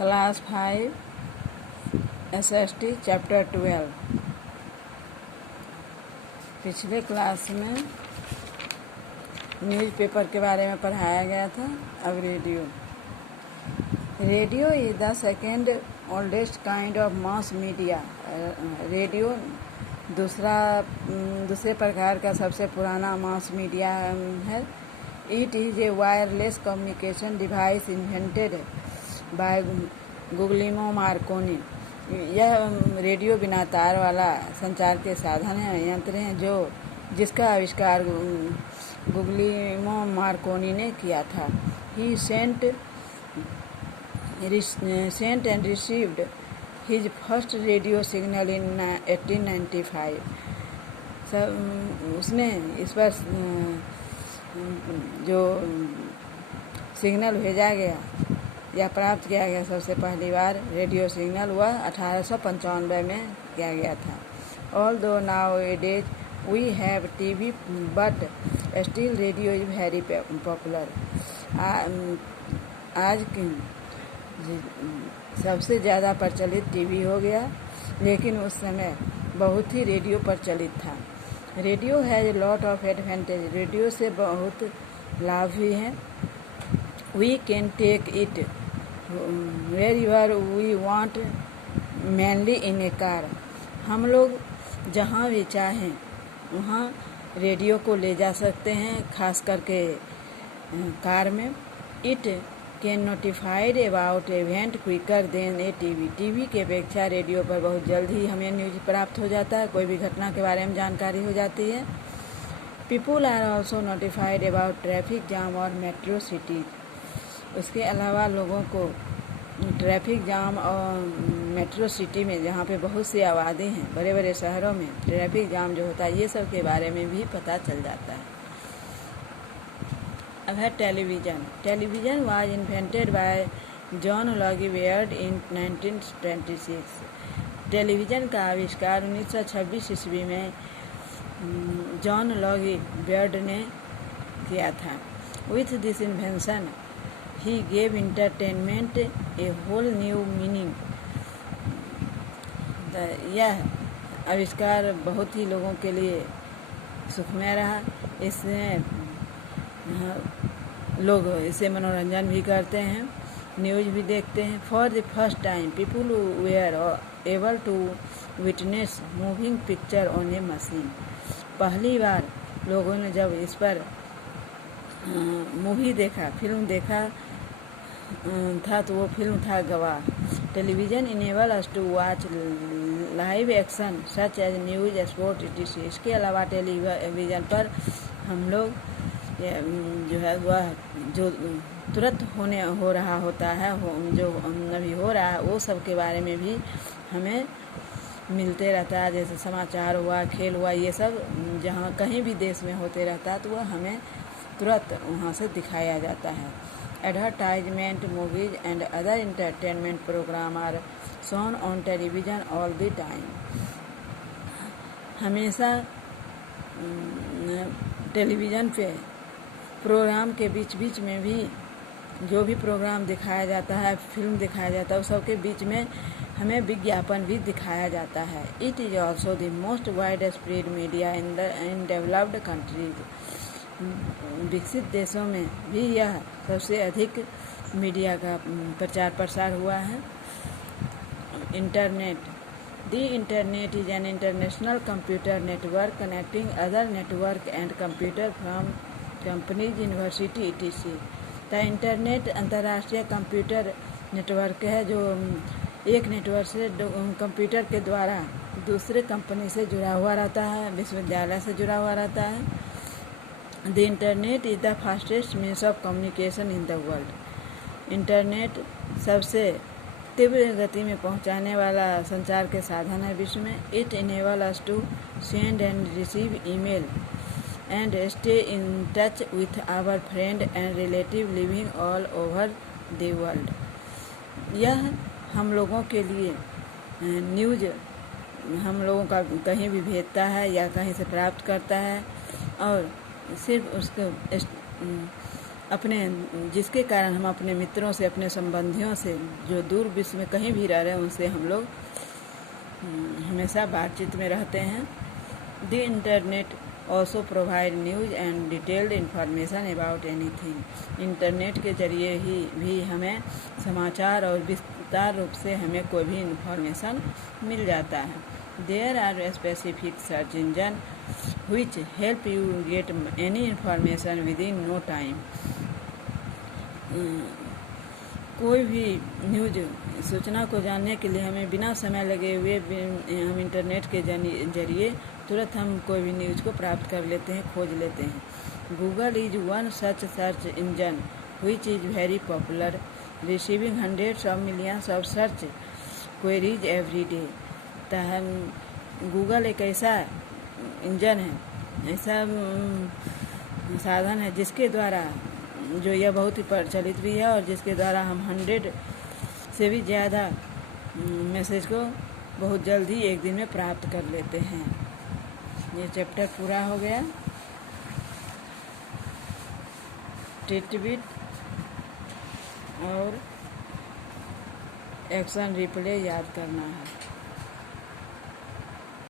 Class 5 SST chapter 12। पिछले class में newspaper के बारे में पढ़ाया गया था। अब radio is the second oldest kind of mass media. Radio दूसरे प्रकार का सबसे पुराना मास मीडिया है। It is a wireless communication device invented by Guglielmo Marconi. यह रेडियो बिना तार वाला संचार के साधन है, यंत्र हैं जिसका आविष्कार गुग्लिएमो मार्कोनी ने किया था। He sent and received his first radio signal in 1895। उसने इस पर जो सिग्नल भेजा गया या प्राप्त किया गया सबसे पहली बार रेडियो सिग्नल वह 1895 में किया गया था। Although nowadays we have TV but still radio is very popular. आज की सबसे ज़्यादा प्रचलित टीवी हो गया, लेकिन उस समय बहुत ही रेडियो प्रचलित था। Radio has lot of advantage. Radio से बहुत लाभ भी हैं। We can take it wherever we want, mainly in a car। हम लोग जहाँ भी चाहें वहाँ रेडियो को ले जा सकते हैं, खास करके कार में। It can notified about event quicker than a TV. TV के अपेक्षा रेडियो पर बहुत जल्द ही हमें न्यूज़ प्राप्त हो जाता है, कोई भी घटना के बारे में जानकारी हो जाती है। People are also notified about traffic jam और मेट्रो सिटीज। उसके अलावा लोगों को ट्रैफिक जाम और मेट्रो सिटी में, जहाँ पे बहुत सी आबादी हैं, बड़े बड़े शहरों में ट्रैफिक जाम जो होता है, ये सब के बारे में भी पता चल जाता है। अब है television. Television was invented by John Loggy Baird in 1926। Television का आविष्कार 1926 ईस्वी में जॉन लॉगी बेयर्ड ने किया था। With this invention he gave entertainment a whole new meaning। यह आविष्कार बहुत ही लोगों के लिए सुखमय रहा। इसमें लोग इसे मनोरंजन भी करते हैं, न्यूज़ भी देखते हैं। For the first time people were able to witness moving picture on a machine. पहली बार लोगों ने जब इस पर मूवी देखा, फिल्म देखा था, तो वो फिल्म था गवाह। Television enable us to watch live action such as news sport etc। इसके अलावा टेलीविज़न पर हम लोग जो है वह जो तुरंत हो रहा होता है, जो अभी हो रहा है, वो सब के बारे में भी हमें मिलते रहता है। जैसे समाचार हुआ, खेल हुआ, ये सब जहाँ कहीं भी देश में होते रहता है, तो वह हमें तुरंत वहाँ से दिखाया जाता है। Advertisement, movies and other entertainment programme are shown on television all the time. हमेशा टेलीविज़न पे प्रोग्राम के बीच में भी जो भी प्रोग्राम दिखाया जाता है, फिल्म दिखाया जाता है, उस सब के बीच में हमें विज्ञापन भी दिखाया जाता है। It is also the most wide spread media in developed countries. विकसित देशों में भी यह सबसे अधिक मीडिया का प्रचार प्रसार हुआ है। Internet. The internet is an international computer network connecting other network and computer from companies university etc। The internet अंतर्राष्ट्रीय कंप्यूटर नेटवर्क है, जो एक नेटवर्क से कंप्यूटर के द्वारा दूसरे कंपनी से जुड़ा हुआ रहता है, विश्वविद्यालय से जुड़ा हुआ रहता है। The internet is the fastest means of communication in the world. Internet सबसे तीव्र गति में पहुंचाने वाला संचार के साधन है विश्व में। It enable us to send and receive email and stay in touch with our friend and relative living all over the world. यह हम लोगों के लिए न्यूज़ हम लोगों का कहीं भी भेजता है या कहीं से प्राप्त करता है, और सिर्फ उसको अपने जिसके कारण हम अपने मित्रों से, अपने संबंधियों से जो दूर विश्व में कहीं भी रह रहे हैं उनसे हम लोग हमेशा बातचीत में रहते हैं। The internet also provide news and detailed information about anything. Internet के जरिए ही भी हमें समाचार और विस्तार रूप से हमें कोई भी इंफॉर्मेशन मिल जाता है। There are specific search engine which help you get any information within no time। कोई भी न्यूज सूचना को जानने के लिए हमें बिना समय लगे हुए हम इंटरनेट के जरिए तुरंत हम कोई भी न्यूज को प्राप्त कर लेते हैं, खोज लेते हैं। Google is one such search engine which is very popular, receiving hundreds of millions of search queries every day। Google एक ऐसा इंजन है, ऐसा साधन है जिसके द्वारा जो यह बहुत ही प्रचलित भी है और जिसके द्वारा हम 100 से भी ज़्यादा मैसेज को बहुत जल्दी एक दिन में प्राप्त कर लेते हैं। ये चैप्टर पूरा हो गया। टिटबिट और एक्शन रिप्ले याद करना है।